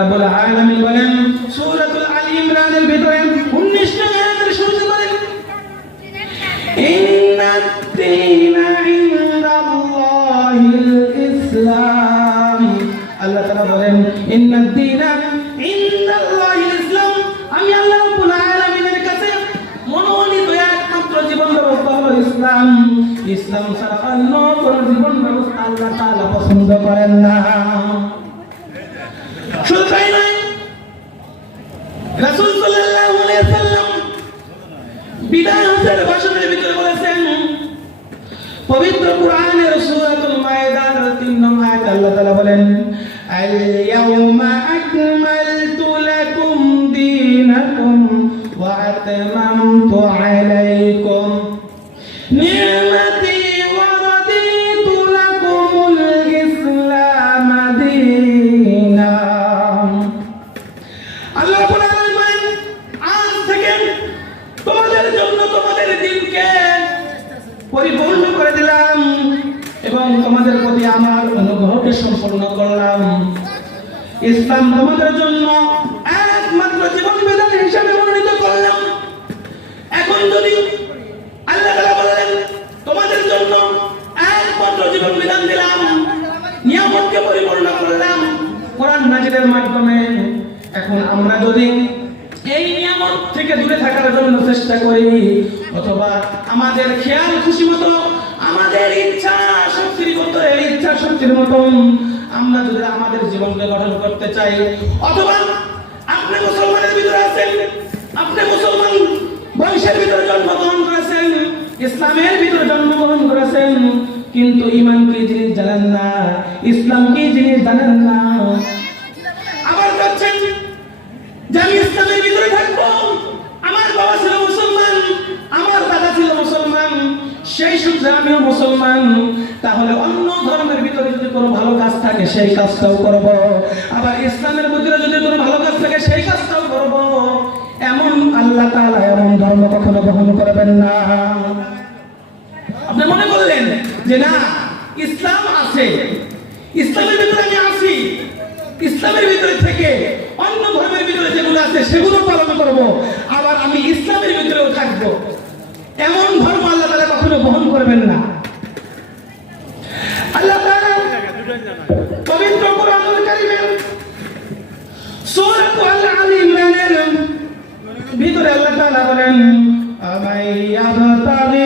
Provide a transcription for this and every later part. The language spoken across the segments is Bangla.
রাব্বুল আলামিন বলেন, সূরাতুল আলী ইমরানের ভিতরে 19 নং আয়াতের শুরুতে বলেন ইন্নাদ দীনা ইনদাল্লাহিল ইসলাম। আল্লাহ তাআলা বলেন ইন্নাদ দীনা ইসলাম। আমি আল্লাহ রাব্বুল আলামিনের কাছে মনোনীত একমাত্র জীবন ব্যবস্থা ইসলাম। ইসলাম ছাড়া অন্য কোনো জীবন ব্যবস্থা আল্লাহ তাআলা পছন্দ করেন না। শুধু তাই নয়, রাসূল সাল্লাল্লাহু আলাইহি সাল্লাম বিদায় হজের ভাষণের ভিতরে বলেছেন, পবিত্র কোরআনের সূরাতুল মায়েদার 3 নম্বর আয়াত আল্লাহ তাআলা বলেন আল ইসলাম তোমাদের জন্য একমাত্র জীবন বিধান হিসাবে মনোনীত করলাম। এখন যদি আল্লাহ বললেন, তোমাদের জন্য একমাত্র জীবন বিধান দিলাম, নিয়ামতকে পরিপূর্ণ করলাম। কোরআন নাজিরের মাধ্যমে এখন আমরা যদি এই নিয়ামত থেকে দূরে থাকার জন্য চেষ্টা করি, অথবা আমাদের খেয়াল খুশি মতো, আমাদের ইচ্ছা শক্তির মতো, এই ইচ্ছা শক্তির মতো আমরা যদি আমাদের জীবনকে গঠন করতে চাই, অথবা আপনি মুসলমানের ভিতরে আছেন, আপনি মুসলমান বংশের ভিতরে জন্মগ্রহণ করেছেন, ইসলামের ভিতরে জন্মগ্রহণ করেছেন, কিন্তু ইমান কি জিনিস জানেন না, ইসলাম কি জিনিস জানেন না। আবার করছেন যে আমি ইসলামের ভিতরে থাকব, আমার বাবা ছিল মুসলমান, আমার দাদা ছিল মুসলমান, সেই সূত্রে আমিও মুসলমান। তাহলে অন্য ধর্মের ভিতরে যদি কোনো ভালো কাজ থাকে, সেই কাজটাও করব। আবার ইসলামের ভিতরে যদি কোনো ভালো কাজ থাকে, সেই কাজটাও করব। এমন আল্লাহ তাআলা এমন ধর্ম কখনো গ্রহণ করবেন না। আপনি মনে করলেন যে না, ইসলাম আছে। ইসলামের ভিতরে আমি আছি। ইসলামের ভিতরে থেকে অন্য ধর্মের ভিতরে যেগুলো আছে, সেগুলো পালন করব। আবার আমি ইসলামের ভিতরেও থাকব। এমন ধর্ম আল্লাহ তাআলা কখনো বহন করবেন না আল্লাহ তাআলা পবিত্র কোরআনুল কারীমের সূরা আল ইমরানের ভিতরে আল্লাহ তাআলা বলেন আমাই ইয়াবতাগি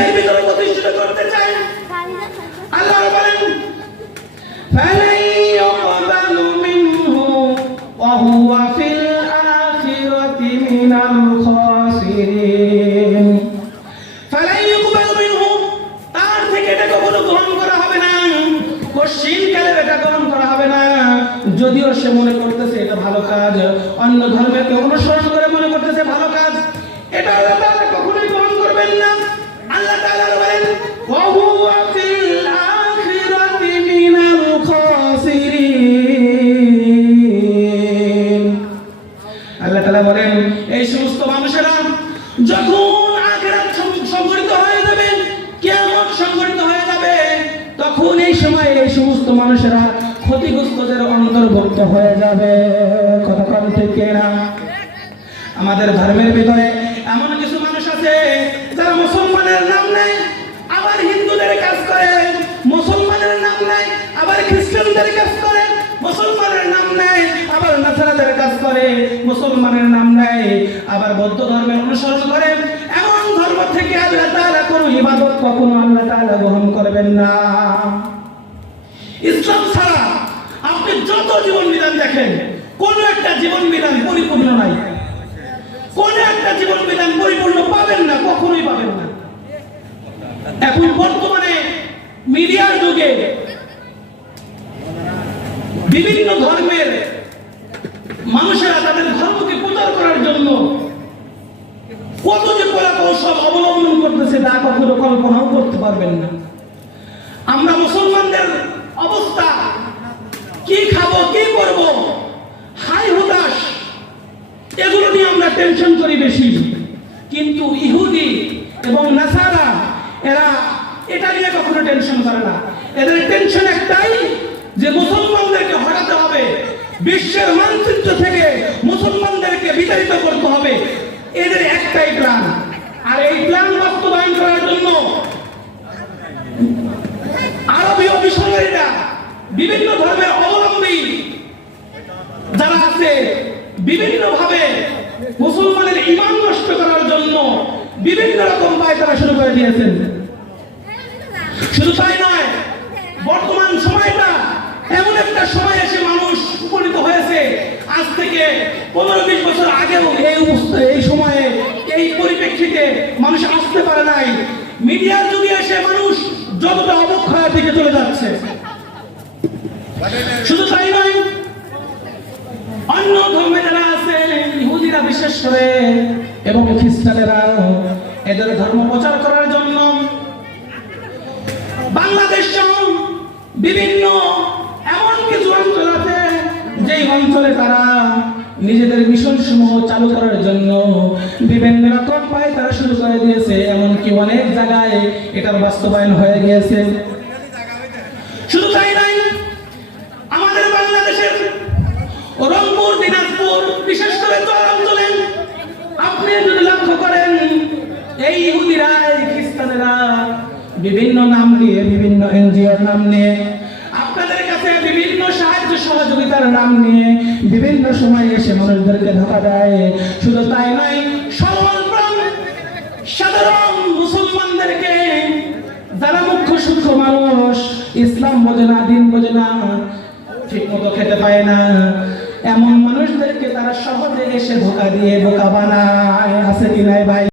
নিজের ভিতরে প্রতিষ্ঠিত করতে চান আল্লাহ বলেন فلن يقبل منه وهو في الآخرة من الخاسرين فلن يقبل منه তার থেকে এটা কখনো গ্রহণ করা হবে না কশিন কালে এটা গ্রহণ করা হবে না যদিও সে মনে করতেছে এটা ভালো কাজ অন্য ধর্মকে অনুসরণ করে মনে করতেছে ভালো কাজ এটা আল্লাহ যখন আখিরাত সংগঠিত হয়ে যাবে, কিয়ামত সংগঠিত হয়ে যাবে, তখন এই সময় এই সমস্ত মানুষেরা ক্ষতিগ্রস্তদের অন্তর্ভুক্ত হয়ে যাবে। কম থেকে না আমাদের ধর্মের ভিতরে এমন কিছু মানুষ আছে, যারা মুসলমানের নাম নেয়, আবার হিন্দুদের কাজ করে। মুসলমানের নাম নেয়, আবার খ্রিস্টানদের কাজ করে। মুসলমানের নাম নেয়, আবার নাসারাদের করে, মুসলমানের নাম নেয়, আবার বৌদ্ধ ধর্মের অনুসরণ করে। এমন ধর্ম থেকে আল্লাহ তাআলা কোনো ইবাদত কখনো আল্লাহ তাআলা গ্রহণ করবেন না। ইসলাম ছাড়া আপনি যত জীবন বিধান দেখেন, কোন একটা জীবন বিধান পরিপূর্ণ নাই। কোন একটা জীবন বিধান পরিপূর্ণ পাবেন না, কখনোই পাবেন না। এখন বর্তমানে মিডিয়ার যুগে বিভিন্ন ধর্মের মানুষেরা তাদের ধর্মকে প্রচার করার জন্য কত যে কলা কৌশল অবলম্বন করতেছে, তা কখনো কল্পনাও করতে পারবেন না। আমরা মুসলমানদের অবস্থা, কি খাব, কি করব হাই হতাশ, এগুলো নিয়ে আমরা টেনশন করি বেশি। কিন্তু ইহুদি এবং নাসারা, এরা এটা নিয়ে কখনো টেনশন করে না। এদের টেনশন একটাই যে মুসলমানদেরকে হবে বিশ্বের মানচিত্র থেকে মুসলমানদেরকে বিতাড়িত করতে হবে। এদের একটাই প্ল্যান। আর এই প্ল্যান বাস্তবায়ন করার জন্য আরবীয় মিশনারিরা বিভিন্ন ধর্মের অবলম্বী যারা আছে বিভিন্ন ভাবে মুসলমানের ইমান নষ্ট করার জন্য বিভিন্ন রকম পায়তারা শুরু করে দিয়েছেন। শুধু তাই নয়, বর্তমান এমন একটা সময় এসে মানুষ উপনীত হয়েছে, আজ থেকে পনেরো বিশ বছর আগেও এই এই সময়ে, এই পরিপ্রেক্ষিতে মানুষ আসতে পারে নাই। মিডিয়ার যুগে এসে মানুষ যতটা অবক্ষয়ের দিকে চলে যাচ্ছে। শুধু তাই নয়, অন্য ধর্মে যারা আছে, ইহুদিরা বিশেষ করে, এবং খ্রিস্টানেরাও এদের ধর্ম প্রচার করার জন্য বাংলাদেশ বিভিন্ন এমন কিছু অঞ্চল আছে যেই অঞ্চলে তারা। নিজেদের মিশন সমূহ চালু করার জন্য বিভিন্ন রকম পায় তারা শুরু করে দিয়েছে, এমনকি অনেক জায়গায় এটার বাস্তবায়ন হয়ে গিয়েছে। শুধু তাই নাই আমাদের বাংলাদেশের রংপুর, দিনাজপুর, বিশেষ করে চরাঞ্চলে আপনি যদি লক্ষ্য করেন, এই ইহুদিরা খ্রিস্টানেরা বিভিন্ন নাম নিয়ে, বিভিন্ন এনজিওর নাম নিয়ে আপনাদের কাছে বিভিন্ন সহযোগিতার নাম নিয়ে বিভিন্ন সময় এসে মানুষদেরকে ধোকা দেয়। শুধু তাই নয় সাধারণ মুসলমানদেরকে যারা মুখ্য মানুষ, ইসলাম বোঝে না, দিন বোঝে না ঠিক মতো খেতে পায় না। এমন মানুষদেরকে তারা সহজে এসে ধোকা দিয়ে বোকা বানায়। আছে কি নাই ভাই?